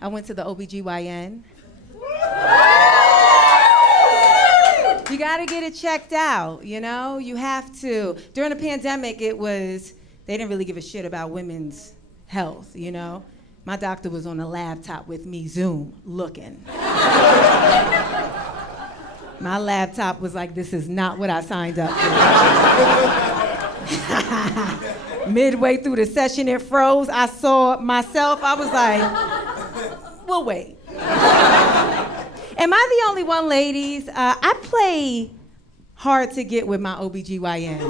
I went to the OBGYN. You gotta get it checked out, you know? You have to. During the pandemic, they didn't really give a shit about women's health, you know? My doctor was on a laptop with me, Zoom, looking. My laptop was like, this is not what I signed up for. Midway through the session, it froze. I saw myself. I was like, we'll wait. Am I the only one, ladies? I play hard to get with my OBGYN.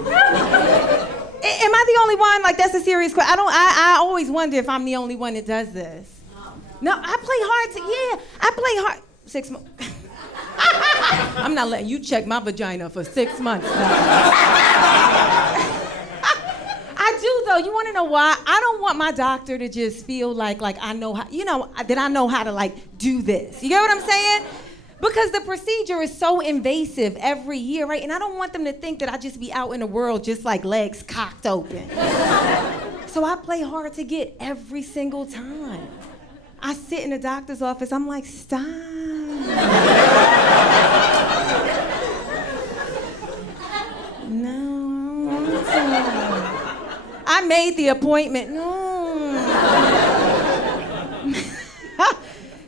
Am I the only one? Like, that's a serious question. I always wonder if I'm the only one that does this. No, I play hard to, I play hard. 6 months. I'm not letting you check my vagina for 6 months now. I do, though. You want to know why? I don't want my doctor to just feel like I know how, that I know how to, do this. You get what I'm saying? Because the procedure is so invasive every year, right? And I don't want them to think that I just be out in the world just legs cocked open. So I play hard to get every single time. I sit in the doctor's office, I'm like, stop. No. I made the appointment. No.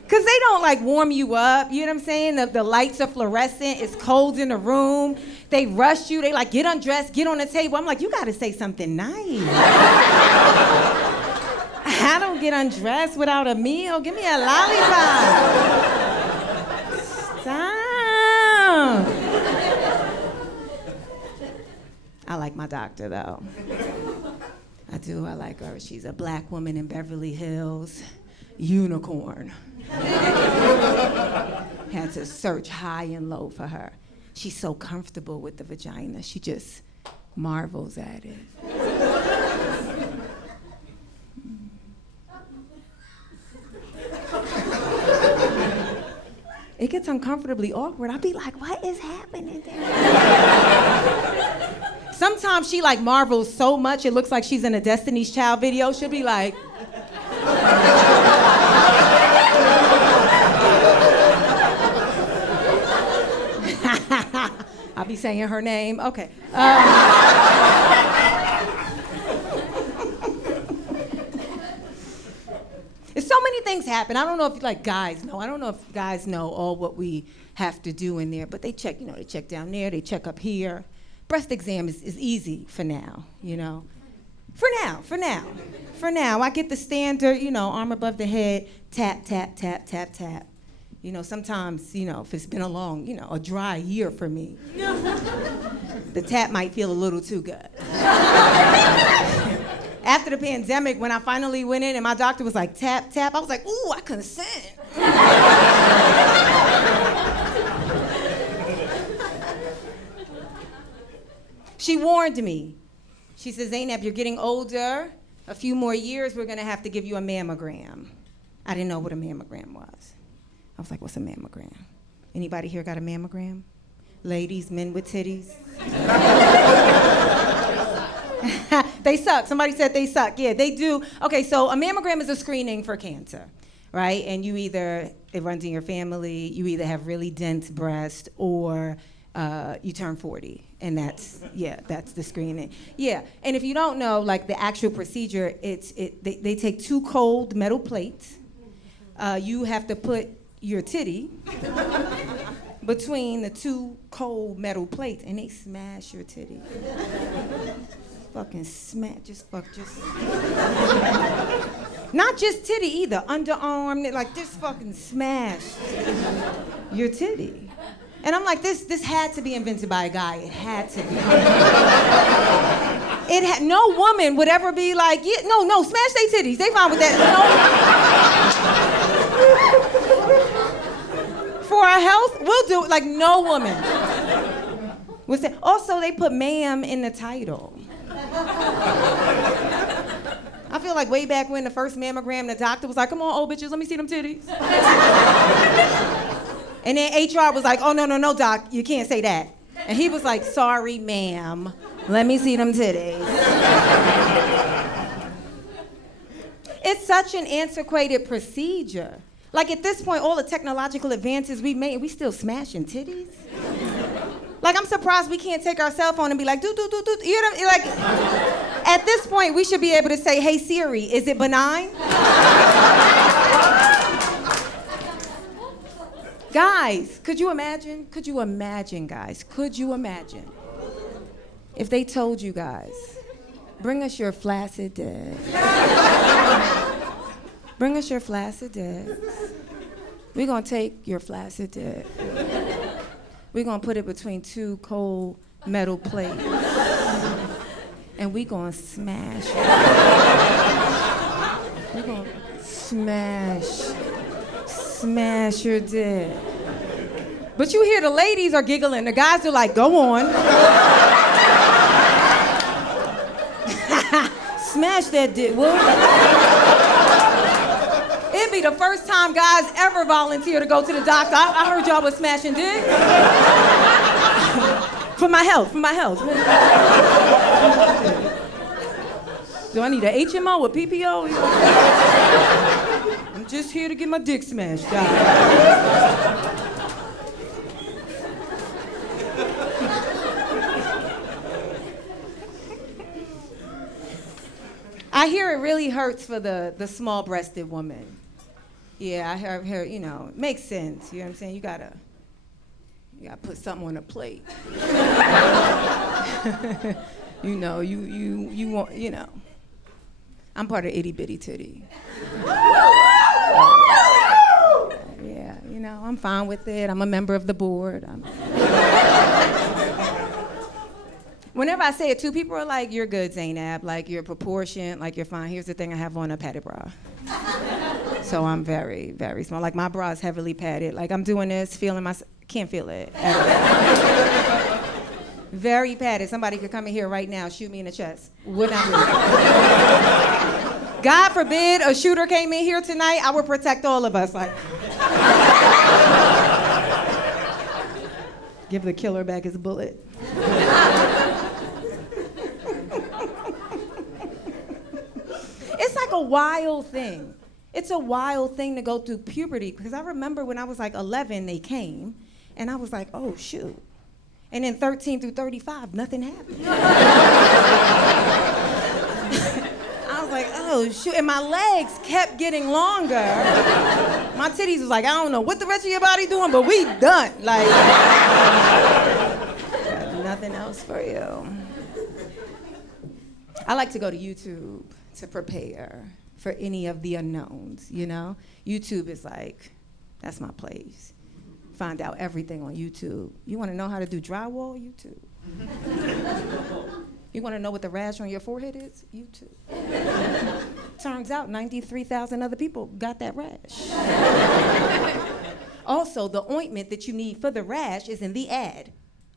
Because they don't warm you up, you know what I'm saying? The lights are fluorescent, it's cold in the room. They rush you, they get undressed, get on the table. I'm like, you gotta say something nice. I don't get undressed without a meal. Give me a lollipop. Stop. I like my doctor, though. I do, I like her. She's a black woman in Beverly Hills. Unicorn. Had to search high and low for her. She's so comfortable with the vagina. She just marvels at it. It gets uncomfortably awkward. I'll be like, what is happening there? Sometimes she marvels so much it looks like she's in a Destiny's Child video. She'll be like, I'll be saying her name. Okay. So many things happen. I don't know if guys know. I don't know if guys know all what we have to do in there, but they check, they check down there, they check up here. Breast exam is easy for now, For now. I get the standard, arm above the head, tap, tap, tap, tap, tap. Sometimes, if it's been a dry year for me, the tap might feel a little too good. After the pandemic, when I finally went in and my doctor was like, tap, tap, I was like, ooh, I consent. She warned me. She said, Zainab, you're getting older. A few more years, we're gonna have to give you a mammogram. I didn't know what a mammogram was. I was like, what's a mammogram? Anybody here got a mammogram? Ladies, men with titties? They suck. Somebody said they suck. Yeah, they do. Okay, so a mammogram is a screening for cancer, right? And it runs in your family, you either have really dense breasts or you turn 40. And that's the screening. Yeah, and if you don't know, the actual procedure, they take 2 cold metal plates. You have to put your titty between the 2 cold metal plates, and they smash your titty. Fucking smash, just. Not just titty either, underarm, just fucking smash your titty. And I'm like, this had to be invented by a guy. It had to be. No woman would ever be like, yeah, no, smash their titties. They fine with that. No. For our health, we'll do it. No woman. Also, they put ma'am in the title. I feel like way back when the first mammogram, the doctor was like, come on, old bitches, let me see them titties. And then HR was like, oh, no, doc, you can't say that. And he was like, sorry, ma'am, let me see them titties. It's such an antiquated procedure. Like at this point, all the technological advances we made, we still smashing titties. Like I'm surprised we can't take our cell phone and be like, do. You know, like, at this point, we should be able to say, hey Siri, is it benign? Guys, could you imagine, guys, if they told you guys, bring us your flaccid dick. Bring us your flaccid dick. We're gonna take your flaccid dick. We're gonna put it between two cold metal plates. And we're gonna smash it. We're gonna smash your dick. But you hear the ladies are giggling, the guys are like, go on. Smash that dick, will you? It'd be the first time guys ever volunteer to go to the doctor. I heard y'all was smashing dick. For my health. Do I need an HMO or PPO? I'm just here to get my dick smashed, guys. I hear it really hurts for the small-breasted woman. Yeah, I hear, you know, it makes sense. You know what I'm saying? You gotta put something on a plate. You know, you want, you know. I'm part of Itty Bitty Titty. Yeah, you know, I'm fine with it. I'm a member of the board. Whenever I say it too, people are like, you're good, Zainab. Like, you're proportioned, like, you're fine. Here's the thing, I have on a padded bra. So I'm very, very small. Like, my bra is heavily padded. Like, I'm doing this, feeling my, can't feel it. Very padded. Somebody could come in here right now, shoot me in the chest. Would not do it. God forbid a shooter came in here tonight, I would protect all of us. Like, give the killer back his bullet. It's like a wild thing. It's a wild thing to go through puberty, because I remember when I was like 11, they came, and I was like, oh, shoot. And then 13 through 35, nothing happened. I was like, oh, shoot. And my legs kept getting longer. My titties was like, I don't know what the rest of your body doing, but we done. Like, nothing else for you. I like to go to YouTube to prepare for any of the unknowns, you know? YouTube is like, that's my place. Find out everything on YouTube. You wanna know how to do drywall? YouTube. You wanna know what the rash on your forehead is? YouTube. Turns out 93,000 other people got that rash. Also, the ointment that you need for the rash is in the ad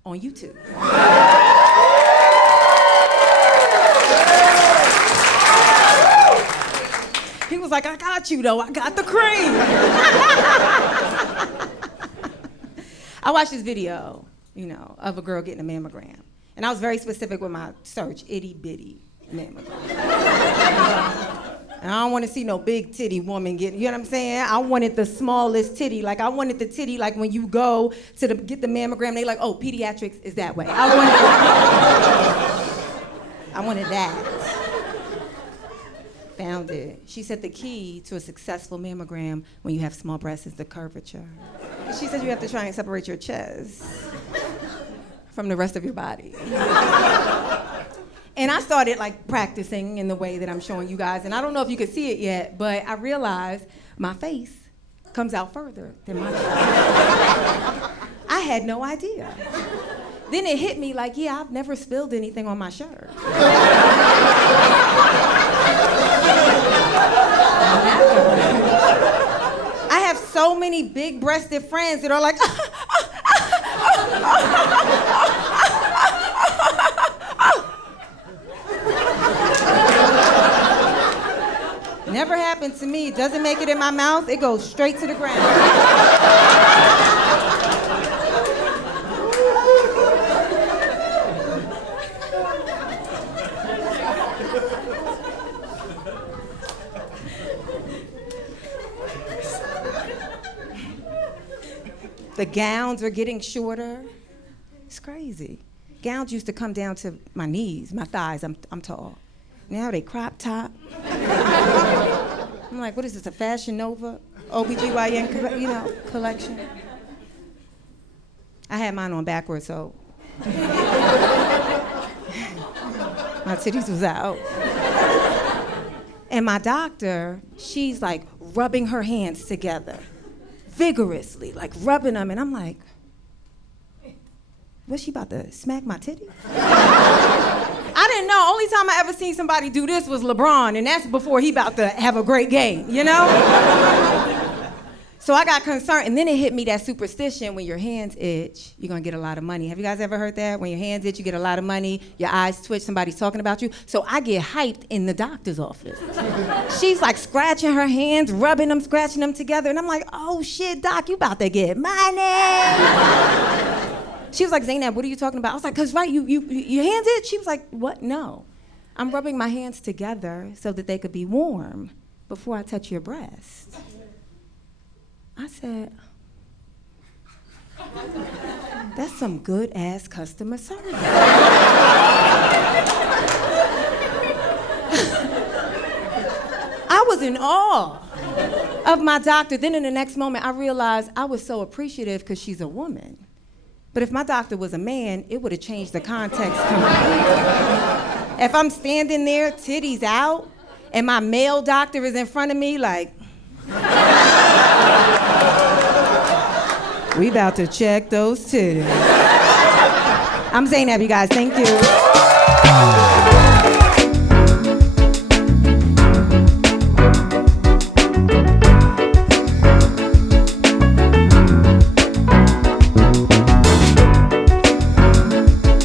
on YouTube. He was like, I got you though, I got the cream. I watched this video, you know, of a girl getting a mammogram. And I was very specific with my search, itty bitty mammogram. And I don't want to see no big titty woman getting, you know what I'm saying? I wanted the smallest titty. Like, I wanted the titty like when you go to get the mammogram, they like, oh, pediatrics is that way. I wanted that. Found it. She said the key to a successful mammogram when you have small breasts is the curvature. She said you have to try and separate your chest from the rest of your body. And I started like practicing in the way that I'm showing you guys, and I don't know if you could see it yet, but I realized my face comes out further than my chest. I had no idea. Then it hit me like, yeah, I've never spilled anything on my shirt. I have so many big-breasted friends that are like, never happened to me. Doesn't make it in my mouth, it goes straight to the ground. The gowns are getting shorter. It's crazy. Gowns used to come down to my knees, my thighs. I'm tall. Now they crop top. I'm like, what is this, a Fashion Nova? OBGYN, collection? I had mine on backwards, so my titties was out. And my doctor, she's like rubbing her hands together, vigorously, like rubbing them, and I'm like, what's she about to smack my titties? I didn't know. Only time I ever seen somebody do this was LeBron, and that's before he about to have a great game, you know? So I got concerned, and then it hit me that superstition, when your hands itch, you're gonna get a lot of money. Have you guys ever heard that? When your hands itch, you get a lot of money, your eyes twitch, somebody's talking about you. So I get hyped in the doctor's office. She's like scratching her hands, rubbing them, scratching them together, and I'm like, oh shit, doc, you about to get money. She was like, Zainab, what are you talking about? I was like, cause right, your hands itch? She was like, what? No. I'm rubbing my hands together so that they could be warm before I touch your breast. I said, that's some good ass customer service. I was in awe of my doctor. Then in the next moment, I realized I was so appreciative because she's a woman. But if my doctor was a man, it would have changed the context completely. If I'm standing there, titties out, and my male doctor is in front of me like, we about to check those titties. I'm Zainab, you guys, thank you.